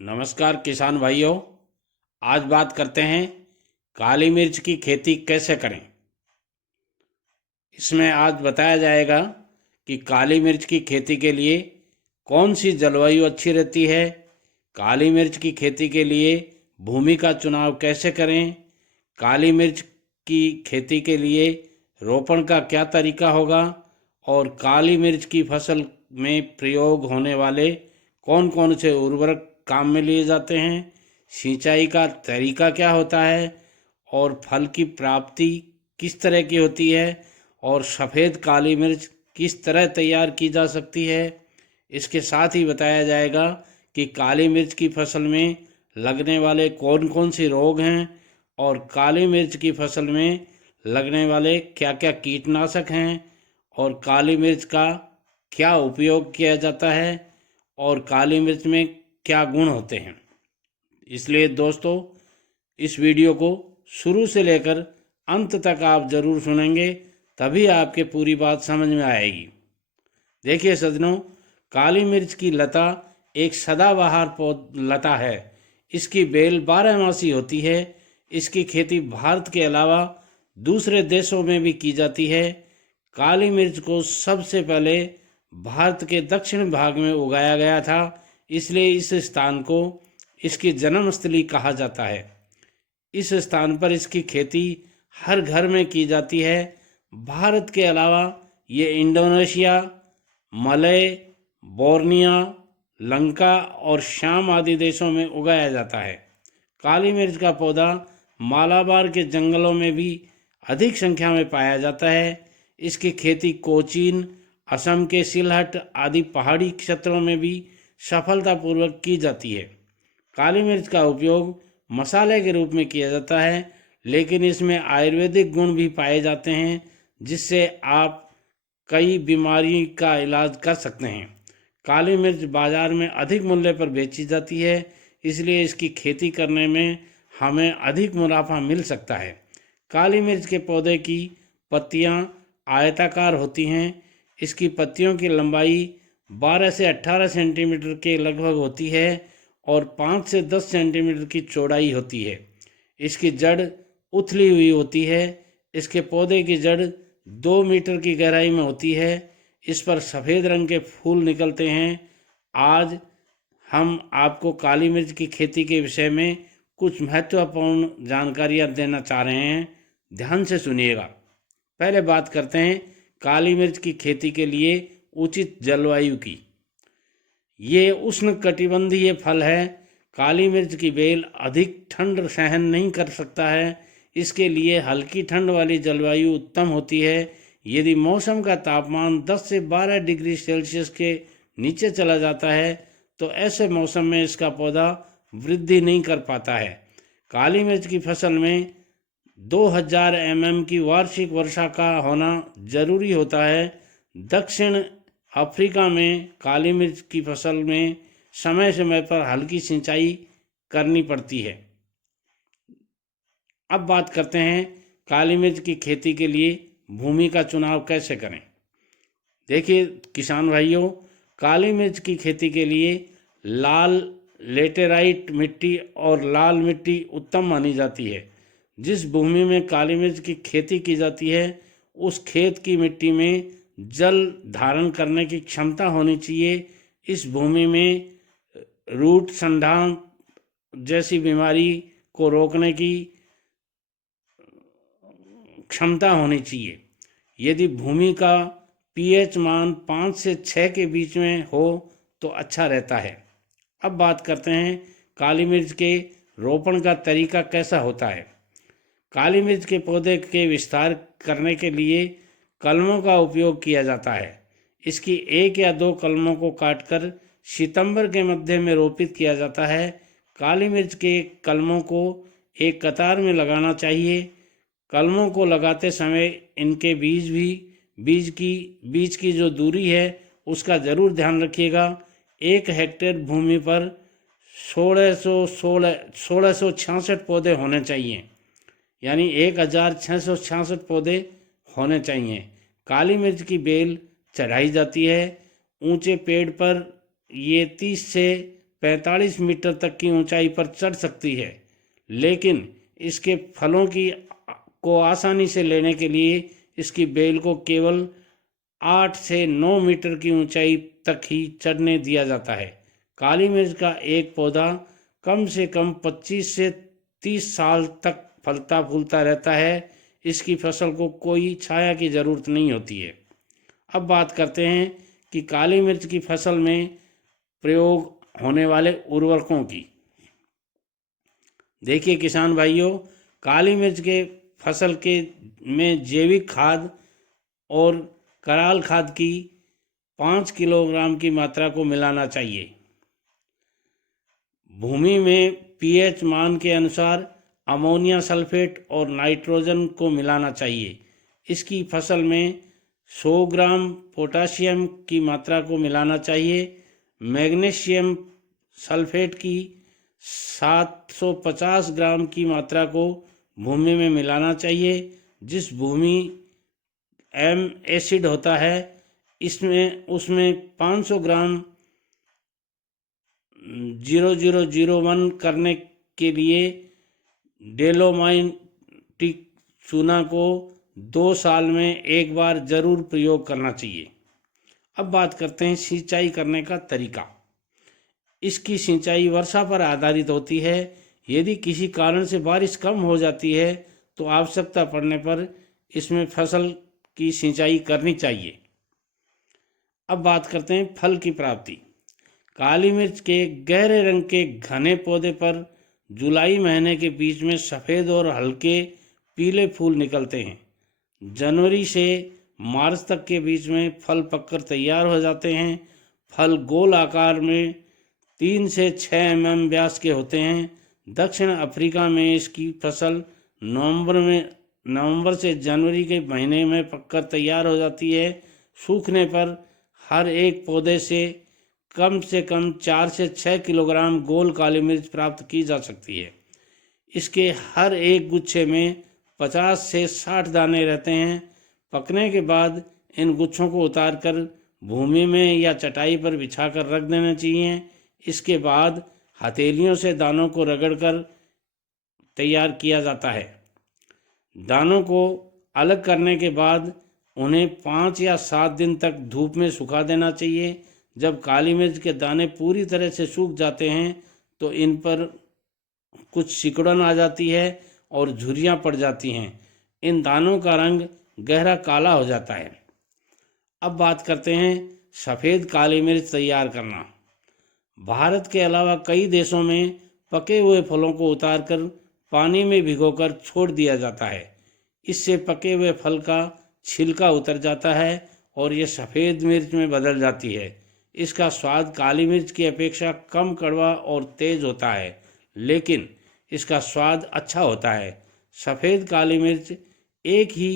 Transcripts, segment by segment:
नमस्कार किसान भाइयों। आज बात करते हैं काली मिर्च की खेती कैसे करें। इसमें आज बताया जाएगा कि काली मिर्च की खेती के लिए कौन सी जलवायु अच्छी रहती है, काली मिर्च की खेती के लिए भूमि का चुनाव कैसे करें, काली मिर्च की खेती के लिए रोपण का क्या तरीका होगा और काली मिर्च की फसल में प्रयोग होने वाले कौन कौन से उर्वरक काम में लिए जाते हैं, सिंचाई का तरीका क्या होता है और फल की प्राप्ति किस तरह की होती है और सफ़ेद काली मिर्च किस तरह तैयार की जा सकती है। इसके साथ ही बताया जाएगा कि काली मिर्च की फसल में लगने वाले कौन कौन से रोग हैं और काली मिर्च की फसल में लगने वाले क्या क्या कीटनाशक हैं और काली मिर्च का क्या उपयोग किया जाता है और काली मिर्च में क्या गुण होते हैं। इसलिए दोस्तों, इस वीडियो को शुरू से लेकर अंत तक आप ज़रूर सुनेंगे, तभी आपके पूरी बात समझ में आएगी। देखिए सज्जनों, काली मिर्च की लता एक सदाबहार लता है। इसकी बेल 12 मासी होती है। इसकी खेती भारत के अलावा दूसरे देशों में भी की जाती है। काली मिर्च को सबसे पहले भारत के दक्षिण भाग में उगाया गया था, इसलिए इस स्थान को इसकी जन्मस्थली कहा जाता है। इस स्थान पर इसकी खेती हर घर में की जाती है। भारत के अलावा ये इंडोनेशिया, मलय, बोर्निया, लंका और शाम आदि देशों में उगाया जाता है। काली मिर्च का पौधा मालाबार के जंगलों में भी अधिक संख्या में पाया जाता है। इसकी खेती कोचीन, असम के सिलहट आदि पहाड़ी क्षेत्रों में भी सफलतापूर्वक की जाती है। काली मिर्च का उपयोग मसाले के रूप में किया जाता है, लेकिन इसमें आयुर्वेदिक गुण भी पाए जाते हैं, जिससे आप कई बीमारी का इलाज कर सकते हैं। काली मिर्च बाज़ार में अधिक मूल्य पर बेची जाती है, इसलिए इसकी खेती करने में हमें अधिक मुनाफा मिल सकता है। काली मिर्च के पौधे की पत्तियां आयताकार होती हैं। इसकी पत्तियों की लंबाई 12 से 18 सेंटीमीटर के लगभग होती है और 5 से 10 सेंटीमीटर की चौड़ाई होती है। इसकी जड़ उथली हुई होती है। इसके पौधे की जड़ 2 मीटर की गहराई में होती है। इस पर सफ़ेद रंग के फूल निकलते हैं। आज हम आपको काली मिर्च की खेती के विषय में कुछ महत्वपूर्ण जानकारियां देना चाह रहे हैं, ध्यान से सुनिएगा। पहले बात करते हैं काली मिर्च की खेती के लिए उचित जलवायु की। ये उष्ण कटिबंधीय फल है। काली मिर्च की बेल अधिक ठंड सहन नहीं कर सकता है, इसके लिए हल्की ठंड वाली जलवायु उत्तम होती है। यदि मौसम का तापमान 10 से 12 डिग्री सेल्सियस के नीचे चला जाता है तो ऐसे मौसम में इसका पौधा वृद्धि नहीं कर पाता है। काली मिर्च की फसल में 2000 mm की वार्षिक वर्षा का होना जरूरी होता है। दक्षिण अफ्रीका में काली मिर्च की फसल में समय समय पर हल्की सिंचाई करनी पड़ती है। अब बात करते हैं काली मिर्च की खेती के लिए भूमि का चुनाव कैसे करें। देखिए किसान भाइयों, काली मिर्च की खेती के लिए लाल लेटेराइट मिट्टी और लाल मिट्टी उत्तम मानी जाती है। जिस भूमि में काली मिर्च की खेती की जाती है उस खेत की मिट्टी में जल धारण करने की क्षमता होनी चाहिए। इस भूमि में रूट संधान जैसी बीमारी को रोकने की क्षमता होनी चाहिए। यदि भूमि का पीएच मान 5 से 6 के बीच में हो तो अच्छा रहता है। अब बात करते हैं काली मिर्च के रोपण का तरीका कैसा होता है। काली मिर्च के पौधे के विस्तार करने के लिए कलमों का उपयोग किया जाता है। इसकी 1 या 2 कलमों को काटकर सितंबर के मध्य में रोपित किया जाता है। काली मिर्च के कलमों को एक कतार में लगाना चाहिए। कलमों को लगाते समय इनके बीज की जो दूरी है उसका ज़रूर ध्यान रखिएगा। 1 हेक्टेयर भूमि पर 1666 पौधे होने चाहिए, यानी 1666 पौधे होने चाहिए। काली मिर्च की बेल चढ़ाई जाती है। ऊंचे पेड़ पर ये 30 से 45 मीटर तक की ऊंचाई पर चढ़ सकती है, लेकिन इसके फलों की को आसानी से लेने के लिए इसकी बेल को केवल 8 से 9 मीटर की ऊंचाई तक ही चढ़ने दिया जाता है। काली मिर्च का एक पौधा कम से कम 25 से 30 साल तक फलता फूलता रहता है। इसकी फसल को कोई छाया की ज़रूरत नहीं होती है। अब बात करते हैं कि काली मिर्च की फसल में प्रयोग होने वाले उर्वरकों की। देखिए किसान भाइयों, काली मिर्च के फसल के में जैविक खाद और कराल खाद की 5 किलोग्राम की मात्रा को मिलाना चाहिए। भूमि में पीएच मान के अनुसार अमोनिया सल्फेट और नाइट्रोजन को मिलाना चाहिए। इसकी फसल में 100 ग्राम पोटाशियम की मात्रा को मिलाना चाहिए। मैग्नीशियम सल्फेट की 750 ग्राम की मात्रा को भूमि में मिलाना चाहिए। जिस भूमि एम एसिड होता है इसमें उसमें 500 ग्राम 0001 करने के लिए डेलोमाइटिक चूना को 2 साल में एक बार जरूर प्रयोग करना चाहिए। अब बात करते हैं सिंचाई करने का तरीका। इसकी सिंचाई वर्षा पर आधारित होती है। यदि किसी कारण से बारिश कम हो जाती है तो आवश्यकता पड़ने पर इसमें फसल की सिंचाई करनी चाहिए। अब बात करते हैं फल की प्राप्ति। काली मिर्च के गहरे रंग के घने पौधे पर जुलाई महीने के बीच में सफ़ेद और हल्के पीले फूल निकलते हैं। जनवरी से मार्च तक के बीच में फल पककर तैयार हो जाते हैं। फल गोल आकार में 3 से 6 mm व्यास के होते हैं। दक्षिण अफ्रीका में इसकी फसल नवंबर से जनवरी के महीने में पककर तैयार हो जाती है। सूखने पर हर एक पौधे से कम 4 से 6 किलोग्राम गोल काली मिर्च प्राप्त की जा सकती है। इसके हर एक गुच्छे में 50 से 60 दाने रहते हैं। पकने के बाद इन गुच्छों को उतारकर भूमि में या चटाई पर बिछाकर रख देना चाहिए। इसके बाद हथेलियों से दानों को रगड़कर तैयार किया जाता है। दानों को अलग करने के बाद उन्हें 5 या 7 दिन तक धूप में सुखा देना चाहिए। जब काली मिर्च के दाने पूरी तरह से सूख जाते हैं तो इन पर कुछ सिकुड़न आ जाती है और झुर्रियाँ पड़ जाती हैं। इन दानों का रंग गहरा काला हो जाता है। अब बात करते हैं सफ़ेद काली मिर्च तैयार करना। भारत के अलावा कई देशों में पके हुए फलों को उतारकर पानी में भिगोकर छोड़ दिया जाता है। इससे पके हुए फल का छिलका उतर जाता है और ये सफ़ेद मिर्च में बदल जाती है। इसका स्वाद काली मिर्च की अपेक्षा कम कड़वा और तेज होता है, लेकिन इसका स्वाद अच्छा होता है। सफ़ेद काली मिर्च एक ही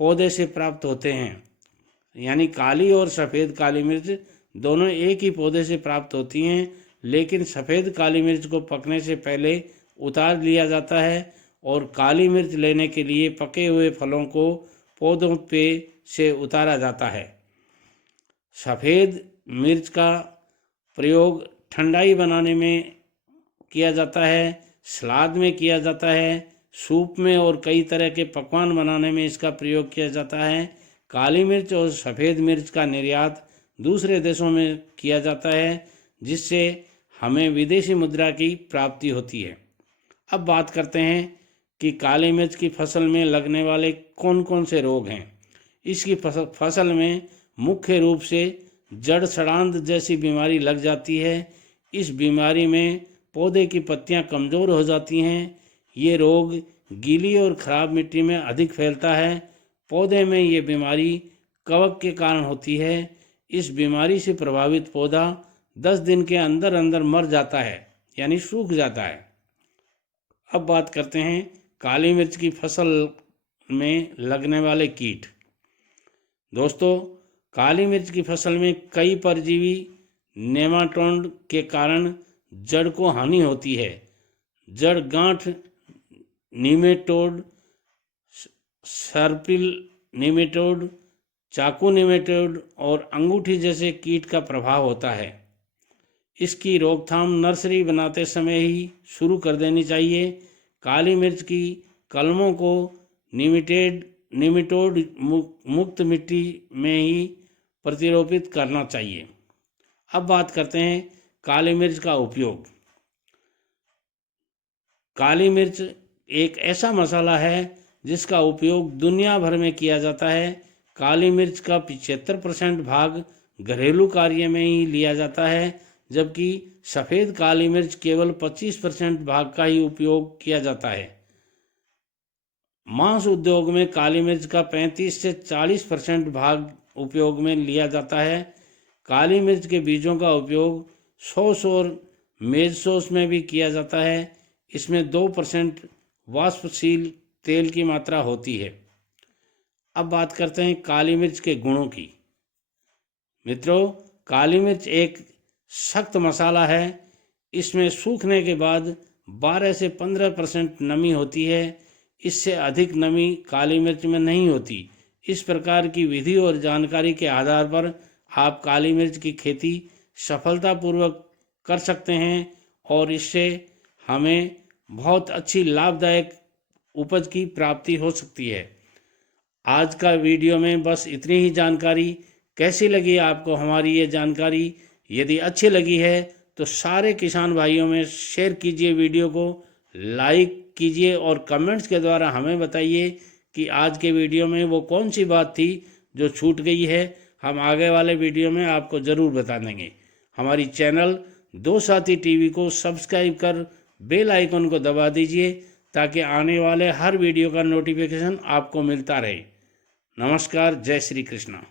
पौधे से प्राप्त होते हैं, यानी काली और सफ़ेद काली मिर्च दोनों एक ही पौधे से प्राप्त होती हैं, लेकिन सफ़ेद काली मिर्च को पकने से पहले उतार लिया जाता है और काली मिर्च लेने के लिए पके हुए फलों को पौधों पे से उतारा जाता है। सफ़ेद मिर्च का प्रयोग ठंडाई बनाने में किया जाता है, सलाद में किया जाता है, सूप में और कई तरह के पकवान बनाने में इसका प्रयोग किया जाता है। काली मिर्च और सफ़ेद मिर्च का निर्यात दूसरे देशों में किया जाता है, जिससे हमें विदेशी मुद्रा की प्राप्ति होती है। अब बात करते हैं कि काली मिर्च की फसल में लगने वाले कौन कौन से रोग हैं। इसकी फसल में मुख्य रूप से जड़ सड़ांध जैसी बीमारी लग जाती है। इस बीमारी में पौधे की पत्तियां कमज़ोर हो जाती हैं। ये रोग गीली और ख़राब मिट्टी में अधिक फैलता है। पौधे में ये बीमारी कवक के कारण होती है। इस बीमारी से प्रभावित पौधा 10 दिन के अंदर अंदर मर जाता है, यानी सूख जाता है। अब बात करते हैं काली मिर्च की फसल में लगने वाले कीट। दोस्तों, काली मिर्च की फसल में कई परजीवी नेमाटोड के कारण जड़ को हानि होती है। जड़ गांठ नीमेटोड, सर्पिल नीमेटोड, चाकू नीमेटोड और अंगूठी जैसे कीट का प्रभाव होता है। इसकी रोकथाम नर्सरी बनाते समय ही शुरू कर देनी चाहिए। काली मिर्च की कलमों को निमिटोड मुक्त मिट्टी में ही प्रतिरोपित करना चाहिए। अब बात करते हैं काली मिर्च का उपयोग। काली मिर्च एक ऐसा मसाला है जिसका उपयोग दुनिया भर में किया जाता है। काली मिर्च का 75% भाग घरेलू कार्य में ही लिया जाता है, जबकि सफ़ेद काली मिर्च केवल 25% भाग का ही उपयोग किया जाता है। मांस उद्योग में काली मिर्च का 35 से 40% भाग उपयोग में लिया जाता है। काली मिर्च के बीजों का उपयोग सॉस और मेज सॉस में भी किया जाता है। इसमें 2% वाष्पशील तेल की मात्रा होती है। अब बात करते हैं काली मिर्च के गुणों की। मित्रों, काली मिर्च एक सख्त मसाला है। इसमें सूखने के बाद 12 से 15% नमी होती है। इससे अधिक नमी काली मिर्च में नहीं होती। इस प्रकार की विधि और जानकारी के आधार पर आप काली मिर्च की खेती सफलतापूर्वक कर सकते हैं और इससे हमें बहुत अच्छी लाभदायक उपज की प्राप्ति हो सकती है। आज का वीडियो में बस इतनी ही जानकारी। कैसी लगी आपको हमारी ये जानकारी? यदि अच्छी लगी है तो सारे किसान भाइयों में शेयर कीजिए, वीडियो को लाइक कीजिए और कमेंट्स के द्वारा हमें बताइए कि आज के वीडियो में वो कौन सी बात थी जो छूट गई है। हम आगे वाले वीडियो में आपको ज़रूर बता देंगे। हमारी चैनल दो साथी टीवी को सब्सक्राइब कर बेल आइकन को दबा दीजिए ताकि आने वाले हर वीडियो का नोटिफिकेशन आपको मिलता रहे। नमस्कार, जय श्री कृष्णा।